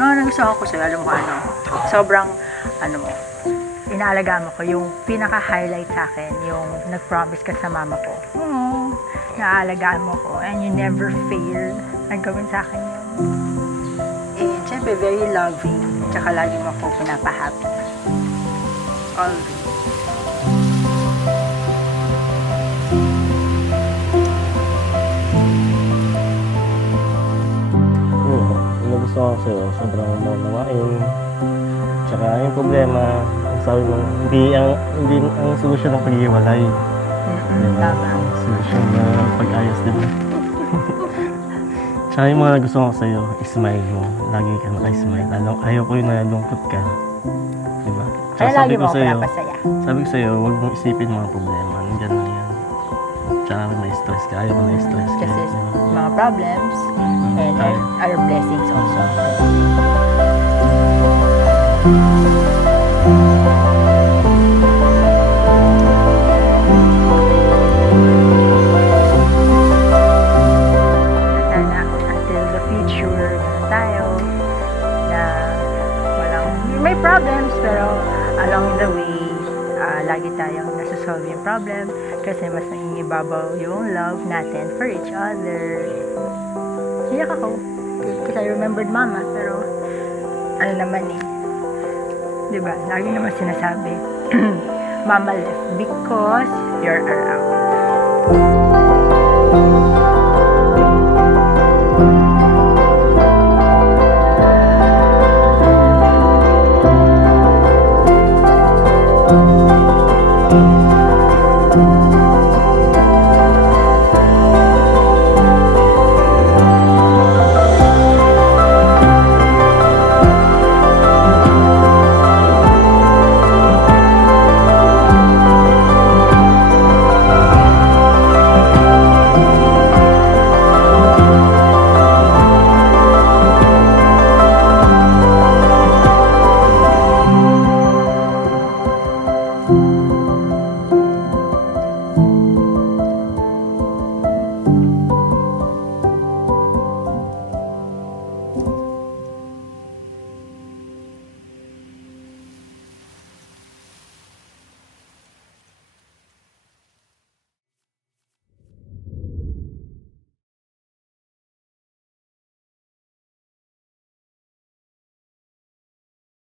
No, nagustuhan ko sa'yo, alam mo ano, sobrang, ano mo, inaalagaan mo ko, yung pinaka-highlight sa akin, yung nag-promise ka sa mama ko. Naaalagaan mo ko, and you never fail na gawin sa akin yun. And syempre, very loving, tsaka lagi mo ako pinapahappy. Always. Yung nagustuhan ko sa'yo, sobrang maunawain. Tsaka yung problema, sabi mo, hindi ang solusyon ng pag-iwalay. Diba? Tama. Ang solusyon na pag-ayos, diba? Tsaka yung mga nagustuhan ko sa'yo, smile mo. Lagi ka naka-smile. Ayaw ko yung nalungkot ka. Diba? Tsaka Kaya lagi mo ako pinapasaya. sabi ko sa'yo, huwag mong isipin mga problema. Nandiyan lang yan. Tsaka may stress ka. Ayaw ko na stress ka. Kasi Diba? mga problems and our blessings also. Sana until the future, ganun tayo, na walang, may problems, pero along the way, lagi tayong nasasolve yung problem kasi mas nangingibabaw yung love natin for each other. Iyak ako because I remembered mama, pero ano naman eh, diba, lagi naman sinasabi mama left because you're around.